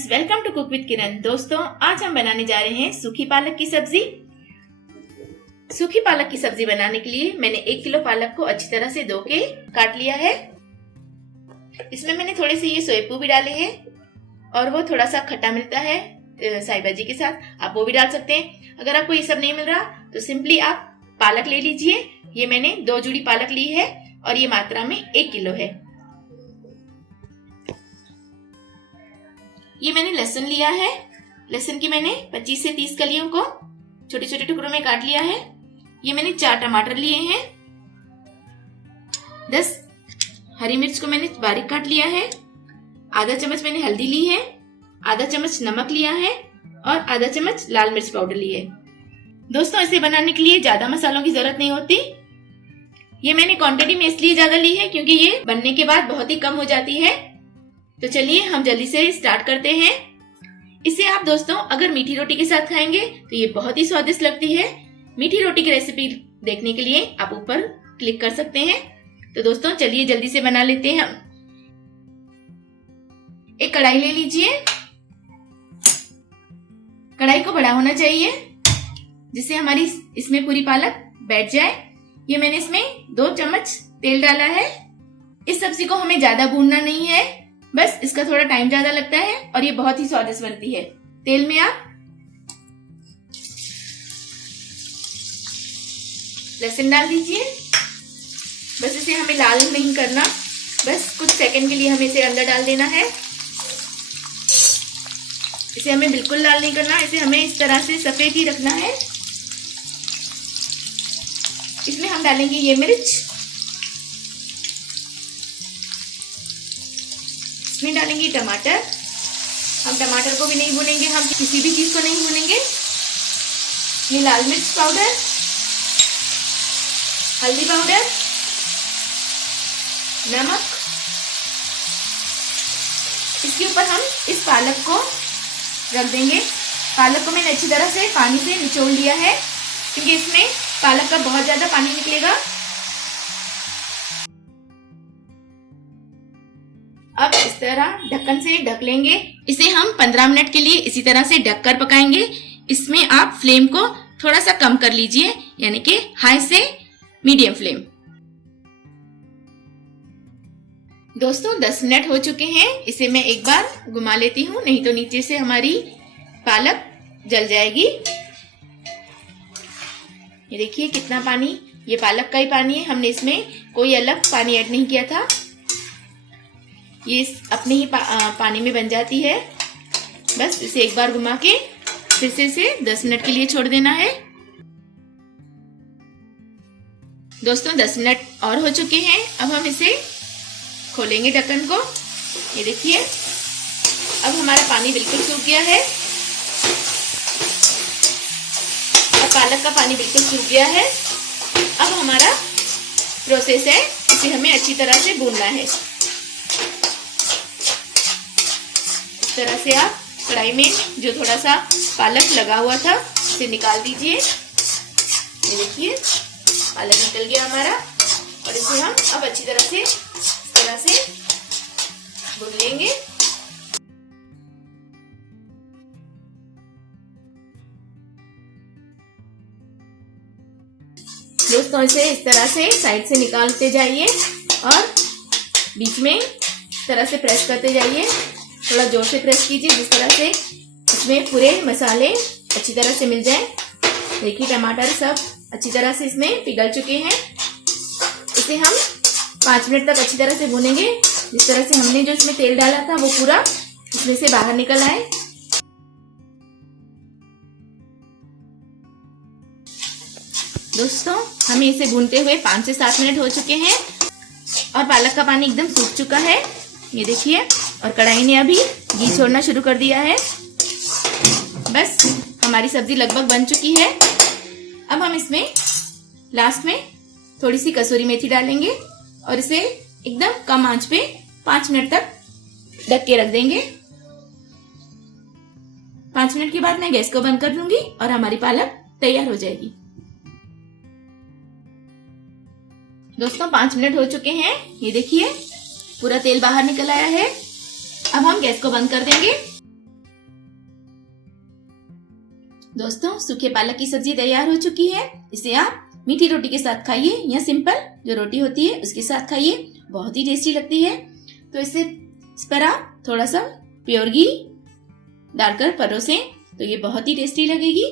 Friends, welcome to cook with Kiran. दोस्तों, आज हम बनाने जा रहे हैं सूखी पालक की सब्जी। सूखी पालक की सब्जी बनाने के लिए मैंने 1 किलो पालक को अच्छी तरह से धो के काट लिया है। इसमें मैंने थोड़े से ये सोयाबीन भी डाले हैं और वो थोड़ा सा खट्टा मिलता है साई भाजी के साथ, आप वो भी डाल सकते हैं। अगर आपको ये सब नहीं मिल रहा तो सिंपली आप पालक ले लीजिए। ये मैंने 2 जुड़ी पालक ली है और ये मात्रा में 1 किलो है। ये मैंने लहसुन लिया है। लहसुन की मैंने 25 से 30 कलियों को छोटे छोटे टुकड़ों में काट लिया है। ये मैंने 4 टमाटर लिए हैं। 10 हरी मिर्च को मैंने बारीक काट लिया है। आधा चम्मच मैंने हल्दी ली है, आधा चम्मच नमक लिया है और आधा चम्मच लाल मिर्च पाउडर ली है। दोस्तों, इसे बनाने के लिए ज्यादा मसालों की जरूरत नहीं होती। ये मैंने क्वांटिटी में इसलिए ज्यादा ली है क्योंकि ये बनने के बाद बहुत ही कम हो जाती है। तो चलिए हम जल्दी से स्टार्ट करते हैं। इसे आप दोस्तों अगर मीठी रोटी के साथ खाएंगे तो ये बहुत ही स्वादिष्ट लगती है। मीठी रोटी की रेसिपी देखने के लिए आप ऊपर क्लिक कर सकते हैं। तो दोस्तों चलिए जल्दी से बना लेते हैं। एक कढ़ाई ले लीजिए। कढ़ाई को बड़ा होना चाहिए जिससे हमारी इसमें पूरी पालक बैठ जाए। ये मैंने इसमें 2 चम्मच तेल डाला है। इस सब्जी को हमें ज्यादा भूनना नहीं है, बस इसका थोड़ा टाइम ज्यादा लगता है और ये बहुत ही स्वादिष्ट बनती है। तेल में आप लहसुन डाल दीजिए। बस इसे हमें लाल नहीं करना, बस कुछ सेकंड के लिए हमें इसे अंदर डाल देना है। इसे हमें बिल्कुल लाल नहीं करना, इसे हमें इस तरह से सफेद ही रखना है। इसमें हम डालेंगे ये मिर्च, इसमें डालेंगे टमाटर। हम टमाटर को भी नहीं भूनेंगे, हम किसी भी चीज को नहीं भूनेंगे। ये लाल मिर्च पाउडर, हल्दी पाउडर, नमक। इसके ऊपर हम इस पालक को रख देंगे। पालक को मैंने अच्छी तरह से पानी से निचोड़ लिया है क्योंकि इसमें पालक का बहुत ज्यादा पानी निकलेगा। अब इस तरह ढक्कन से ढक लेंगे। इसे हम 15 मिनट के लिए इसी तरह से ढककर पकाएंगे। इसमें आप फ्लेम को थोड़ा सा कम कर लीजिए, यानी कि हाई से मीडियम फ्लेम। दोस्तों 10 मिनट हो चुके हैं। इसे मैं एक बार घुमा लेती हूँ, नहीं तो नीचे से हमारी पालक जल जाएगी। ये देखिए कितना पानी, ये पालक का ही पानी है, हमने इसमें कोई अलग पानी ऐड नहीं किया था। ये अपने ही पानी में बन जाती है। बस इसे एक बार घुमा के फिर से इसे 10 मिनट के लिए छोड़ देना है। दोस्तों 10 मिनट और हो चुके हैं। अब हम इसे खोलेंगे ढक्कन को। ये देखिए अब हमारा पानी बिल्कुल सूख गया है। अब पालक का पानी बिल्कुल सूख गया है। अब हमारा प्रोसेस है, इसे हमें अच्छी तरह से भूनना है। इस तरह से आप कढ़ाई में जो थोड़ा सा पालक लगा हुआ था उसे निकाल दीजिए। ये देखिए पालक निकल गया हमारा और इसे हम अब अच्छी तरह से इस तरह से भून लेंगे। दोस्तों इसे इस तरह से साइड से निकालते जाइए और बीच में इस तरह से प्रेस करते जाइए। थोड़ा जोर से प्रेस कीजिए जिस तरह से इसमें पूरे मसाले अच्छी तरह से मिल जाए। देखिए टमाटर सब अच्छी तरह से इसमें पिघल चुके हैं। इसे हम 5 मिनट तक अच्छी तरह से भूनेंगे, जिस तरह से हमने जो इसमें तेल डाला था वो पूरा इसमें से बाहर निकल आए। दोस्तों हमें इसे भूनते हुए 5 से 7 मिनट हो चुके हैं और पालक का पानी एकदम सूख चुका है। ये देखिए और कढ़ाई ने अभी घी छोड़ना शुरू कर दिया है। बस हमारी सब्जी लगभग बन चुकी है। अब हम इसमें लास्ट में थोड़ी सी कसूरी मेथी डालेंगे और इसे एकदम कम आंच पे 5 मिनट तक ढक के रख देंगे। 5 मिनट के बाद मैं गैस को बंद कर दूंगी और हमारी पालक तैयार हो जाएगी। दोस्तों 5 मिनट हो चुके हैं। ये देखिए पूरा तेल बाहर निकल आया है। अब हम गैस को बंद कर देंगे दोस्तों सूखे पालक की सब्जी तैयार हो चुकी है। इसे आप मीठी रोटी के साथ खाइए या सिंपल जो रोटी होती है उसके साथ खाइए, बहुत ही टेस्टी लगती है। तो इस पर आप थोड़ा सा प्योर घी डालकर परोसें तो ये बहुत ही टेस्टी लगेगी।